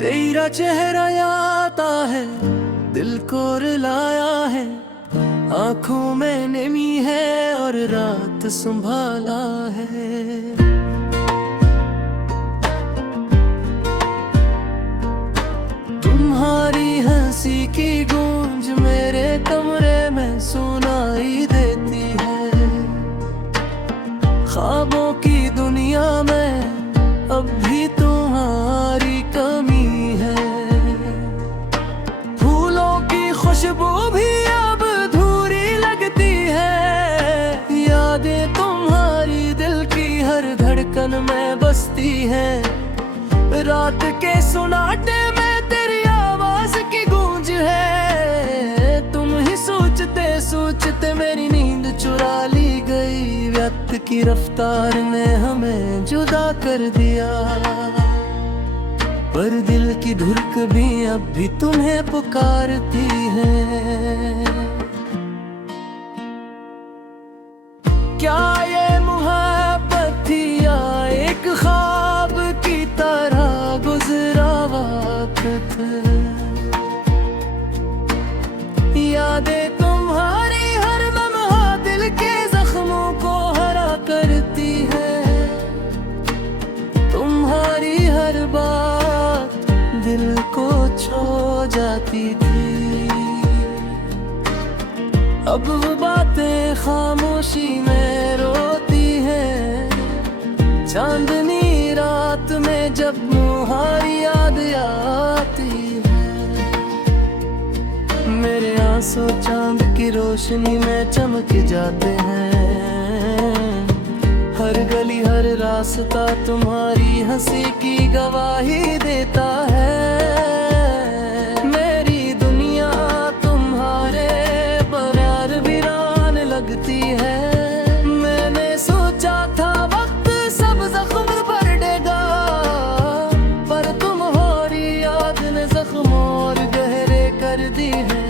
तेरा चेहरा आता है, दिल को रुलाया है, आंखों में नमी है और रात संभाला है। तुम्हारी हंसी की गूंज मेरे कमरे में सुनाई देती है। ख्वाबों की दुनिया में अब भी तुम्हारी कमी है। फूलों की खुशबू भी अब अधूरी लगती है। यादें तुम्हारी दिल की हर धड़कन में बसती है। रात के सुनाटे में तेरी आवाज की गूंज है। तुम ही सोचते सोचते मेरी नींद चुरा ली गई। वक्त की रफ्तार ने हमें जुदा कर दिया, पर दिल की धुरक भी अब भी तुम्हें पुकारती है। क्या ये मोहब्बत थी या एक ख्वाब की तरह गुजरा वक्त? यादें तुम्हारी हर लम्हा दिल के जख्मों को हरा करती है। तुम्हारी हर बात दिल को छू जाती थी। अब वो बातें खामोशी में रोती हैं। चांदनी रात में जब तुम्हारी याद आती है। मेरे आंसू चांद की रोशनी में चमक जाते हैं। हर गली हर रास्ता तुम्हारी हंसी की गवाही देता है। मेरी दुनिया तुम्हारे बगैर वीरान लगती है। मैंने सोचा था वक्त सब जख्म भर देगा, पर तुम्हारी याद ने जख्म और गहरे कर दी है।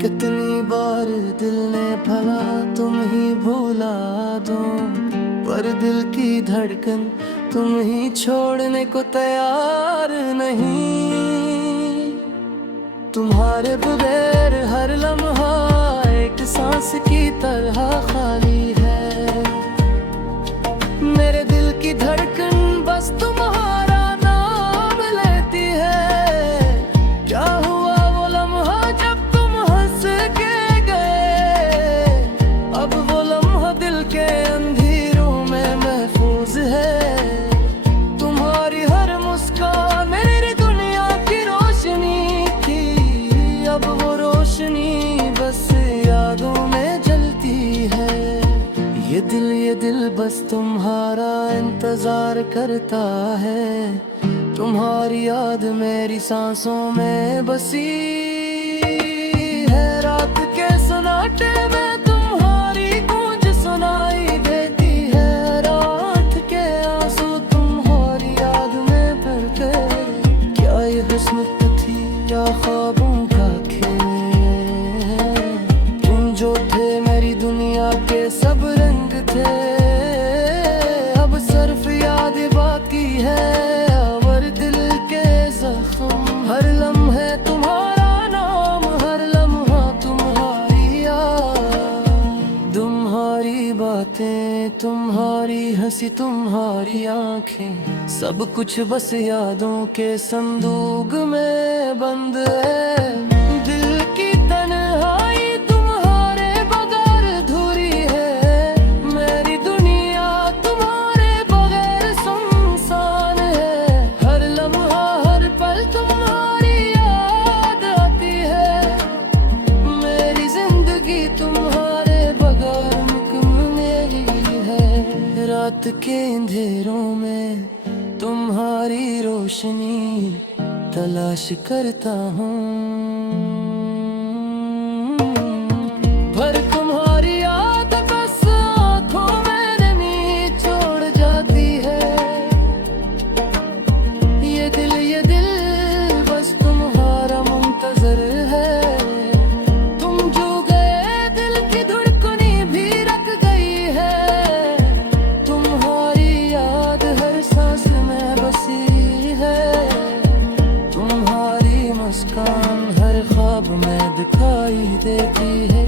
कितनी बार दिल ने भला तुम ही भुला दो, पर दिल की धड़कन तुम ही छोड़ने को तैयार नहीं। तुम्हारे बगैर हर लम्हा एक सांस की तरह खाली है। मेरे दिल की धड़कन बस तुम्हारा नाम लेती है। क्या हुआ वो लम्हा जब तुम हंस के गए? अब वो लम्हा दिल के अंधेरों में महफूज है। तुम्हारी हर मुस्कान मेरी दुनिया की रोशनी थी। अब वो रोशनी बस यादों में जलती है। ये दिल बस तुम्हारा इंतजार करता है। तुम्हारी याद मेरी सांसों में बसी है। रात के सन्नाटे में तुम्हारी गूंज सुनाई देती है। रात के आंसू तुम्हारी याद में भर गए। क्या ये किस्मत थी या ख्वाबों का खेल? तुम जो थे मेरी दुनिया के सब रंग थे। अब सिर्फ याद बाकी है और दिल के जख्म। हर लम्हे तुम्हारा नाम, हर लम्हा तुम्हारी याद। तुम्हारी बातें, तुम्हारी हंसी, तुम्हारी आंखें, सब कुछ बस यादों के संदूक में बंद है। दिल की तन्हाई तुम्हारे बगैर अधूरी है। मेरी दुनिया तुम्हारे बगैर सुनसान है। हर लम्हा हर पल तुम्हारी याद आती है। मेरी जिंदगी तुम्हारे बगैर मुकम्मल है। रात के अंधेरों में तुम्हारी रोशनी तलाश करता हूँ, पर तुम्हारी याद बस आँखों में नमी छोड़ जाती है। ये दिल बस तुम्हारा मुंतजर है। तुम जो गए दिल की धड़कनी भी रख गई है। तुम्हारी याद हर सांस में बसी है। मुस्कान हर ख्वाब में दिखाई देती है।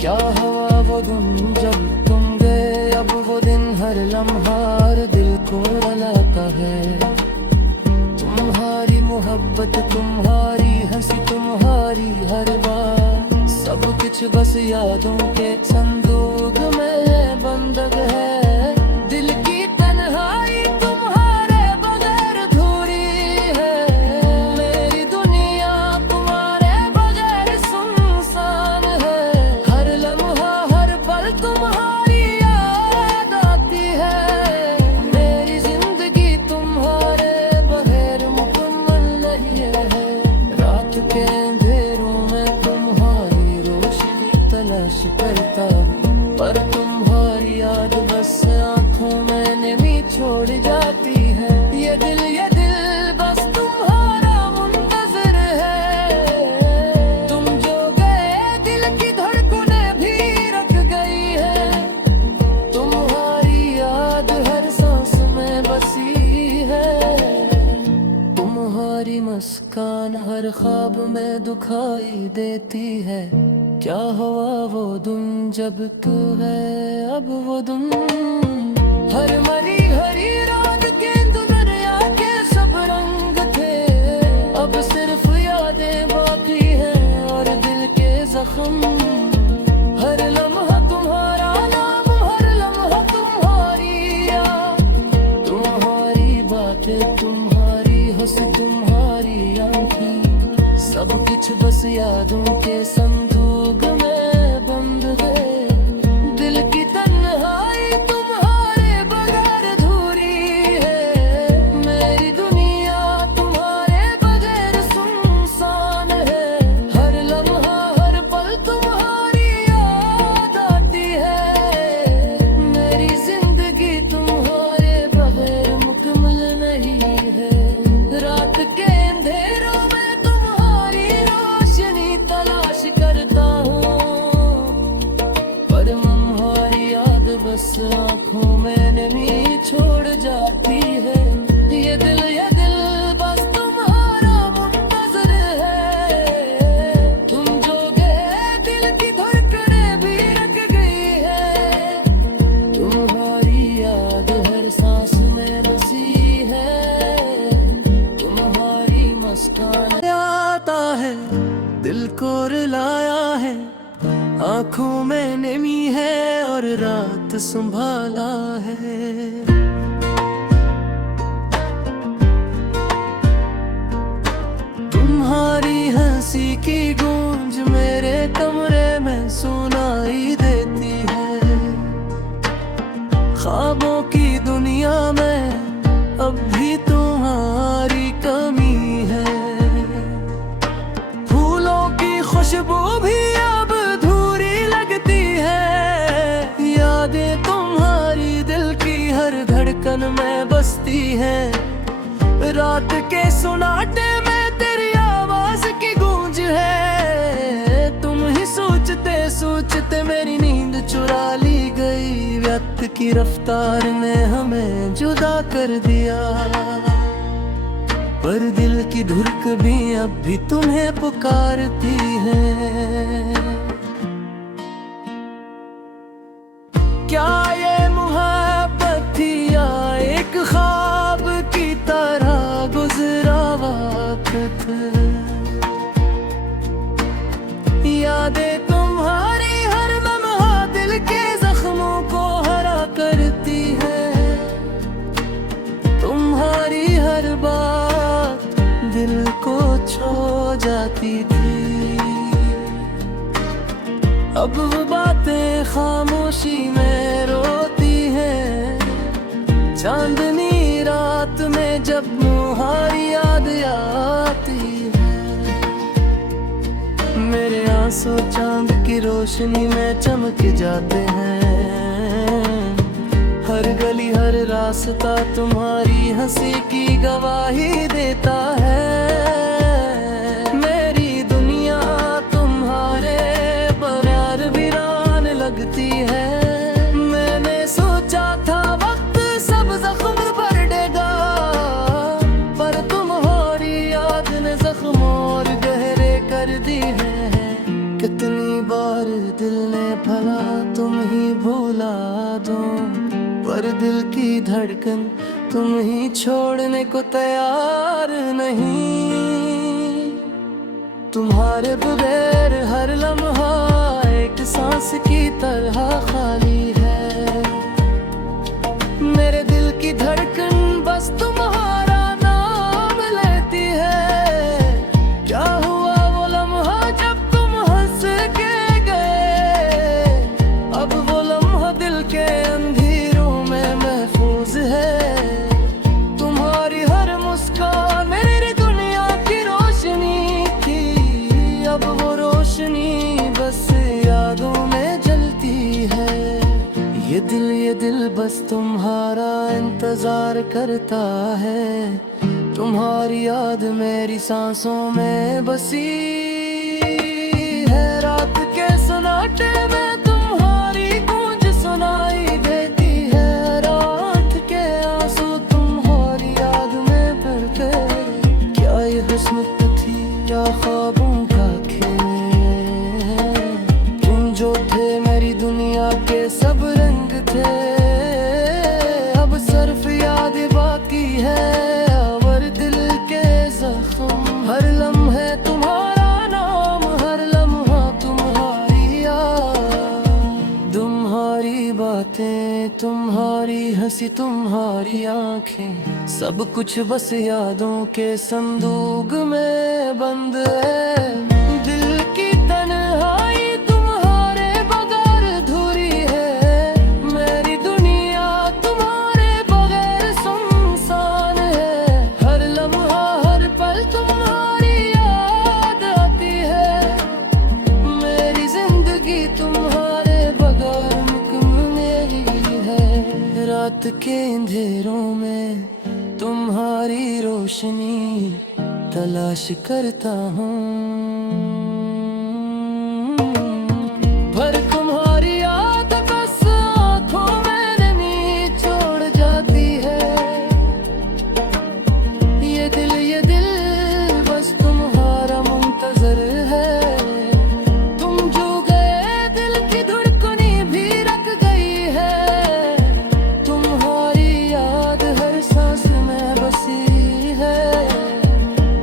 क्या हवा वो दिन जब तुम गए, अब वो दिन हर लम्हा हर दिल को रुलाता है। तुम्हारी मोहब्बत, तुम्हारी हंसी, तुम्हारी हर बात, सब कुछ बस यादों के संदूक में बंधक है। दिल की तन्हाई तुम्हारे बगैर अधूरी है, मेरी दुनिया तुम्हारे बगैर सुनसान है। हर लम्हा हर पल तुम्हारी याद आती है, मेरी जिंदगी तुम्हारे बगैर मुकम्मल नहीं है। रात के अंधेरों में तुम्हारी रोशनी तलाश करता, पर तुम्हारी याद बस आंखों में नमी छोड़ जाती है। ये दिल बस तुम्हारा मुंतज़िर है। तुम जो गए दिल की धड़कनें भी रख गई है, तुम्हारी याद हर सांस में बसी है। तुम्हारी मुस्कान हर ख्वाब में दिखाई देती है। क्या हुआ वो दिन जब तू है, अब वो दिन हर मरी हरी रात के दुनिया के सब रंग थे, अब सिर्फ यादें बाकी हैं और दिल के जख्म। हर लम्हा तुम्हारा नाम, हर लम्हा तुम्हारी याद, तुम्हारी बातें, तुम्हारी हंसी, तुम्हारी आंखें, सब कुछ बस यादों के संदूक में बंद है। दिल की तन्हाई तुम्हारे बगैर अधूरी है, मेरी दुनिया तुम्हारे बगैर सुनसान है। हर लम्हा हर पल तुम्हारी याद आती है, मेरी जिंदगी तुम्हारे बगैर मुकम्मल नहीं है। रात के अंधेरों में तुम्हारी रोशनी तलाश करता हूँ, पर तुम्हारी याद बस आंखों में नमी छोड़ जाती है। ये दिल बस तुम्हारा मुंतज़िर है। तुम जो गए दिल की धड़कनें भी रख गई है, तुम्हारी याद हर सांस में बसी है। तुम्हारी मुस्कान आता है, दिल को रुलाया है, आंखों में नमी है और रात संभाला है। तुम्हारी हंसी की गूंज मेरे कमरे में सुनाई देती है। ख्वाबों की दुनिया में अब भी तुम्हारी कमी है। फूलों की खुशबू भी अब अधूरी लगती है, यादें तुम्हारी दिल की हर धड़कन में बसती हैं। रात के सुनाटे में तेरी आवाज की गूंज है, तुम ही सोचते सोचते मेरी नींद चुरा ली गई। वक्त की रफ्तार ने हमें जुदा कर दिया, पर दिल की धुरक भी अब भी तुम्हें पुकारती है। क्या ये मोहब्बत थी या एक ख्वाब की तरह गुजरा वक्त? यादें तुम्हारी हर लम्हा दिल के जख्मों को हरा करती है। तुम्हारी हर बात दिल को छू जाती थी, अब वो बातें खामोशी में रोती हैं। चांदनी रात में जब तुम्हारी याद आती है, मेरे आंसू चांद की रोशनी में चमक जाते हैं। हर गली हर रास्ता तुम्हारी हंसी की गवाही देता है। मेरी दुनिया तुम्हारे बगैर वीरान लगती है। मैंने सोचा था वक्त सब जख्म भर देगा, पर तुम्हारी याद ने जख्म और बसती है। कितनी बार दिल ने भला तुम ही भुला दो, पर दिल की धड़कन तुम ही छोड़ने को तैयार नहीं। तुम्हारे बगैर हर लम्हा एक सांस की तरह खाली है। मेरे दिल की धड़कन बस तुम्हारा नाम लेती है। क्या हुआ वो लम्हा जब तुम हंस के गए, अब वो लम्हा दिल के अंधेरों में महफूज है। तुम्हारी हर मुस्कान मेरी दुनिया की रोशनी थी, अब वो रोशनी बस यादों में जलती है। ये दिल बस तुम्हारा इंतजार करता है। तुम्हारी याद मेरी सांसों में बसी है। रात के सन्नाटे में तुम्हारी गूंज सुनाई देती है। रात के आंसू तुम्हारी याद में बहते। क्या ये किस्मत थी या ख्वाबों का खेल? तुम जो थे मेरी दुनिया के सब रंग थे, अब सिर्फ याद बाकी है और दिल के जख्म। हर लम्हे तुम्हारा नाम, हर लम्हा तुम्हारी याद। तुम्हारी बातें, तुम्हारी हंसी, तुम्हारी आंखें, सब कुछ बस यादों के संदूक में बंद है। दिल की तन्हाई तुम्हारे बगैर अधूरी है। मेरी दुनिया तुम्हारे बगैर सुनसान है। हर लम्हा हर पल तुम्हारी याद आती है। मेरी जिंदगी तुम्हारे बगैर मुकम्मल नहीं है। रात के अंधेरों में तुम्हारी रोशनी तलाश करता हूँ, पर तुम्हारी याद बस आँखों में नमी छोड़ जाती है। ये दिल बस तुम्हारा मुंतजर है। तुम जो गए दिल की धड़कनी भी रख गई है। तुम्हारी याद हर सांस में बसी है।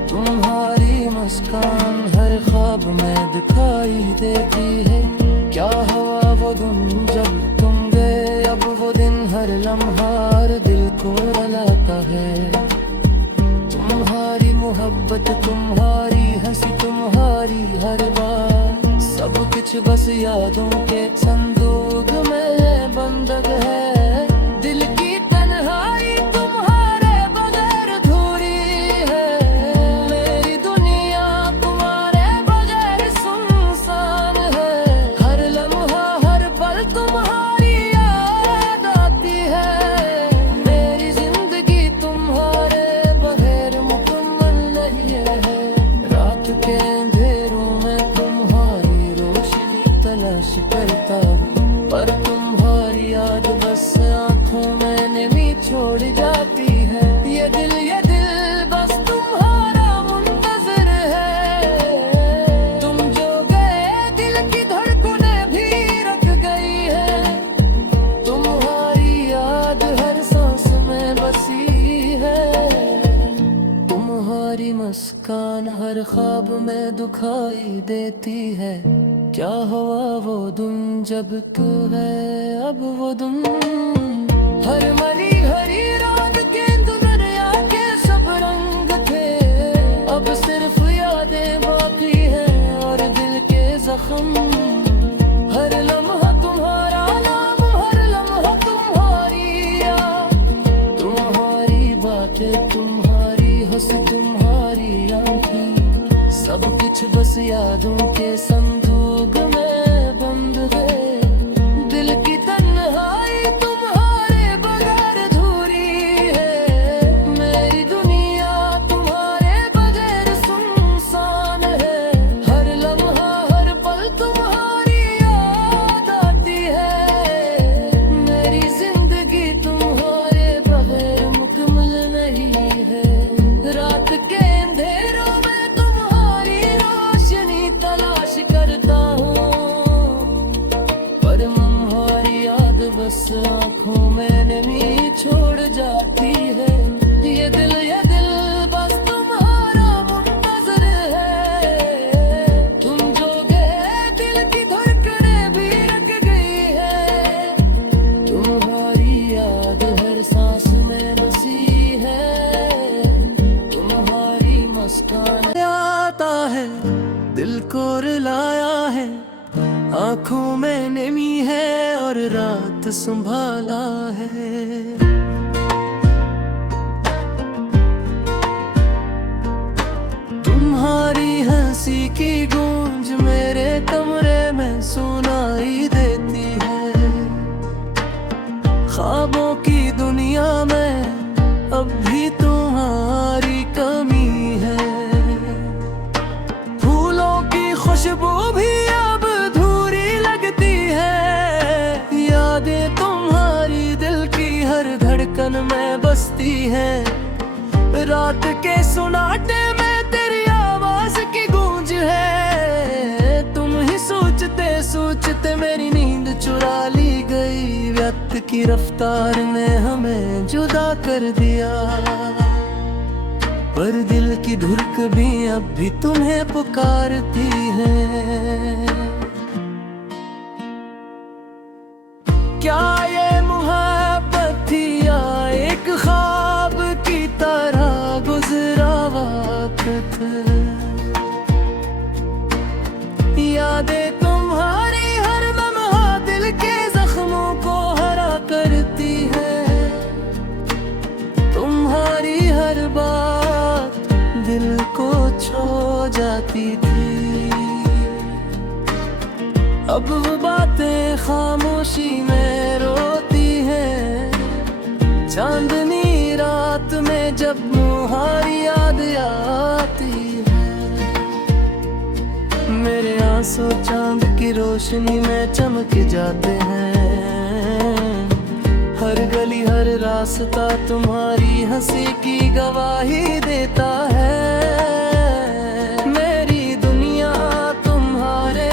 तुम्हारी मुस्कान हर ख्वाब में दिखाई देती है। क्या हवा वो दिन जब तुम गए, अब वो दिन हर लम्हा हर दिल को रुलाता है। तुम्हारी मोहब्बत, तुम्हारी हंसी, तुम्हारी हर बात, सब कुछ बस यादों के संदूक में बंद है। दिल की तन्हाई तुम्हारे बगैर अधूरी है। मेरी दुनिया तुम्हारे बगैर सुनसान है। हर लम्हा हर पल तुम्हारी याद आती है। मेरी जिंदगी तुम्हारे बगैर मुकम्मल नहीं है। रात के अंधेरों में तुम्हारी रोशनी तलाश करता हूँ, पर तुम्हारी याद बस आँखों में नमी छोड़ जाती है। ये दिल बस तुम्हारा मुंतजर है। तुम जो गए दिल की धड़कनें भी रख गई है। तुम्हारी याद हर सांस में बसी है। तुम्हारी मुस्कान हर ख्वाब में दिखाई देती है। क्या हुआ वो दिन जब तू है, अब वो दिन हर मरी हरी रात के दुनिया के सब रंग थे। अब सिर्फ यादें बाकी हैं और दिल के जख्म। हर लम्हा तुम्हारा नाम, हर लम्हा तुम्हारी याद। तुम्हारी बातें, तुम्हारी हंसी, तुम्हारी आंखें, सब कुछ बस यादों के संदूक में बंद है। दिल की तन्हाई तुम्हारे बगैर अधूरी है। मेरी दुनिया तुम्हारे बगैर सुनसान है। हर लम्हा हर पल तुम्हारी याद आती है। मेरी जिंदगी तुम्हारे बगैर मुकम्मल नहीं है। रात के अंधेरों में तुम्हारी रोशनी दिल को रुलाया है, आंखों में नमी है और रात संभाला है। तुम्हारी हंसी की गूंज मेरे कमरे में सुनाई देती है। ख्वाबों की दुनिया में अब भी तुम्हारी कमी है। फूलों की खुशबू भी अब अधूरी लगती है। यादें तुम्हारी दिल की हर धड़कन में बसती है। रात के सुनाटे में तेरी आवाज की गूंज है। तुम ही सोचते सोचते मेरी नींद चुरा ली गई। वक्त की रफ्तार ने हमें जुदा कर दिया, पर दिल की धुरक भी अब भी तुम्हें पुकारती है। क्या ये मोहब्बत थी या एक ख्वाब की तरह गुजरा वक्त? यादें तुम्हारी हर लम्हा दिल के जख्मों को हरा करती है। तुम्हारी हर बात दिल को छू जाती थी। अब वो बातें खामोशी में रोती हैं। चांदनी रात में जब तुम्हारी याद आती है। मेरे आंसू चांद की रोशनी में चमक जाते हैं। हर गली हर रास्ता तुम्हारी हंसी की गवाही देता है। मेरी दुनिया तुम्हारे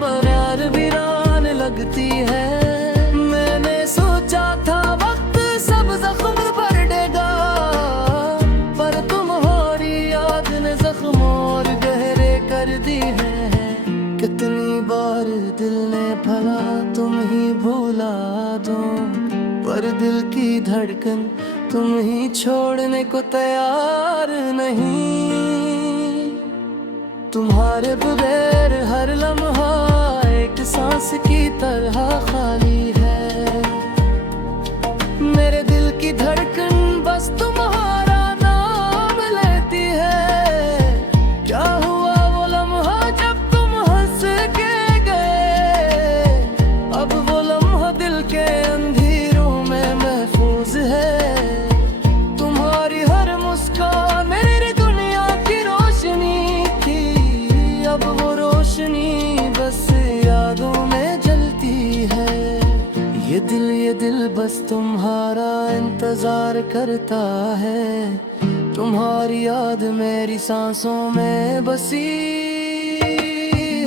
बगैर वीरान लगती है। मैंने सोचा था वक्त सब जख्म भर देगा, पर तुम्हारी याद ने जख्म और गहरे कर दी है। कितनी बार दिल ने भला तुम ही भुला दो, पर दिल की धड़कन तुम ही छोड़ने को तैयार नहीं। तुम्हारे बगैर हर लम्हा एक सांस की तरह खाली है। मेरे दिल की धड़कन बस तुम्हारा नाम लेती है। क्या हुआ वो लम्हा जब तुम हंस के गए? अब वो लम्हा दिल के अंधेरों में महफूज है। तुम्हारी हर मुस्कान मेरी दुनिया की रोशनी थी। अब वो रोशनी बस यादों में जलती है। ये दिल बस तुम्हारा इंतजार करता है। तुम्हारी याद मेरी सांसों में बसी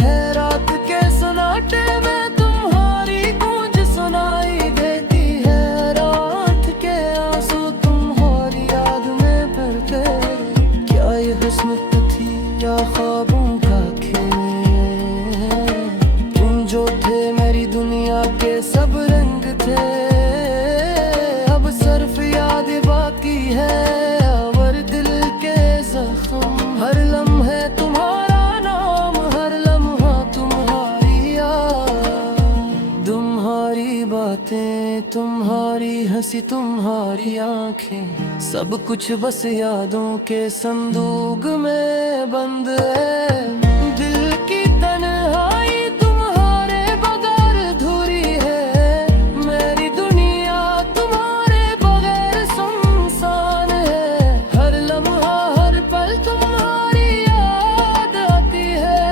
है। रात के सन्नाटे में तुम्हारी गूंज सुनाई देती है। रात के आंसू तुम्हारी याद में भर गए। क्या ये किस्मत थी या ख्वाबों का खेल? तुम जो थे मेरी दुनिया के सब रंग थे। अब सिर्फ याद बाकी है और दिल के जख्म। हर लम्हे तुम्हारा नाम, हर लम्हा तुम्हारी याद। तुम्हारी बातें, तुम्हारी हंसी, तुम्हारी आंखें, सब कुछ बस यादों के संदूक में बंद है। दिल की तन्हाई तुम्हारे बगैर अधूरी है। मेरी दुनिया तुम्हारे बगैर सुनसान है। हर लम्हा हर पल तुम्हारी याद आती है।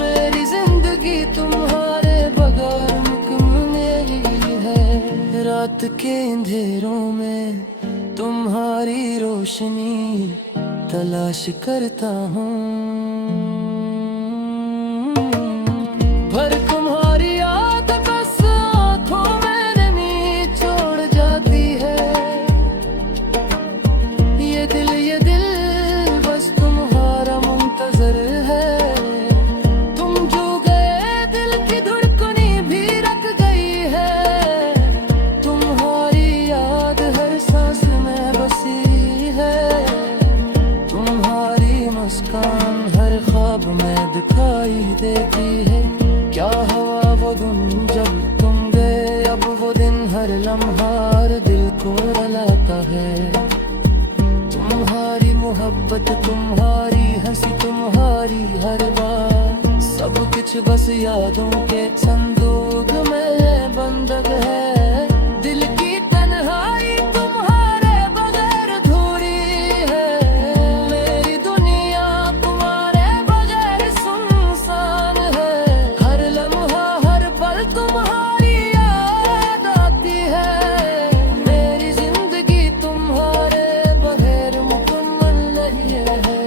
मेरी जिंदगी तुम्हारे बगैर मुकम्मल है। रात के अंधेरों में तुम्हारी रोशनी तलाश करता हूँ, पर तुम्हारी याद बस आँखों में नमी छोड़ जाती है। ये दिल बस तुम्हारा मुंतजर है। तुम जो गए दिल की धड़कनी भी रख गई है। तुम्हारी याद हर सांस में बसी है। तुम्हारी मुस्कान है दिखाई देती है। क्या हवा वो दिन जब तुम गए, अब वो दिन हर लम्हा हर दिल को रुलाता है। तुम्हारी मोहब्बत, तुम्हारी हंसी, तुम्हारी हर बात, सब कुछ बस यादों के संदूक में बंधक है। दिल की तन्हाई तुम्हारे बगैर अधूरी है, मेरी दुनिया तुम्हारे बगैर सुनसान है। हर लम्हा हर पल तुम्हारी याद आती है, मेरी जिंदगी तुम्हारे बगैर मुकम्मल नहीं है।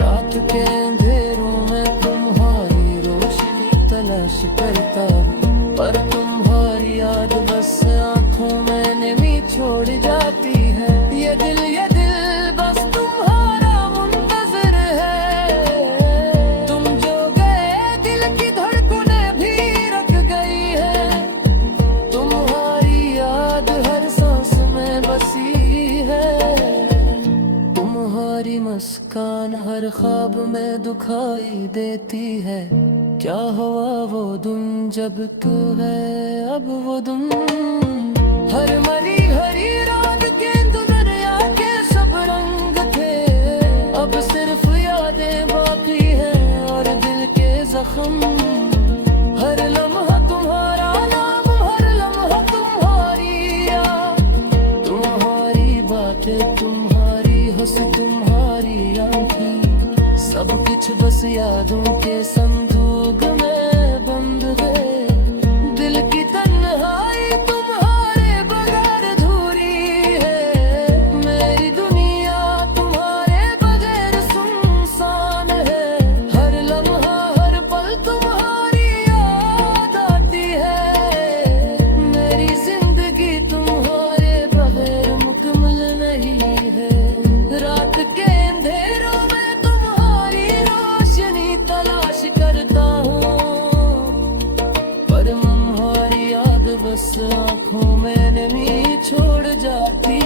रात के अंधेरों में तुम्हारी रोशनी तलाश करता हूँ, पर तुम्हारी याद बस आंखों में नमी छोड़ जाती है। ये दिल बस तुम्हारा मुंतज़िर है। तुम जो गए दिल की धड़कनें भी रुक गई है, तुम्हारी याद हर सांस में बसी है। तुम्हारी मुस्कान हर ख्वाब में दिखाई देती है। क्या हुआ वो दिन जब तू है, अब वो दिन हर मरी हरी रात के दुनिया के सब रंग थे, अब सिर्फ यादें बाकी हैं और दिल के जख्म। हर लम्हा तुम्हारा नाम, हर लम्हा तुम्हारी याद, तुम्हारी बातें, तुम्हारी हंसी, तुम्हारी आंखें, सब कुछ बस यादों के संदूक में बंद है। दिल की तन्हाई तुम्हारे बगैर अधूरी है, मेरी दुनिया तुम्हारे बगैर सुनसान है। हर लम्हा हर पल तुम्हारी याद आती है, मेरी जिंदगी तुम्हारे बगैर मुकम्मल नहीं है। रात के अंधेरों में तुम्हारी रोशनी तलाश करता हूँ, पर तुम्हारी याद बस आंखों में नमी छोड़ जाती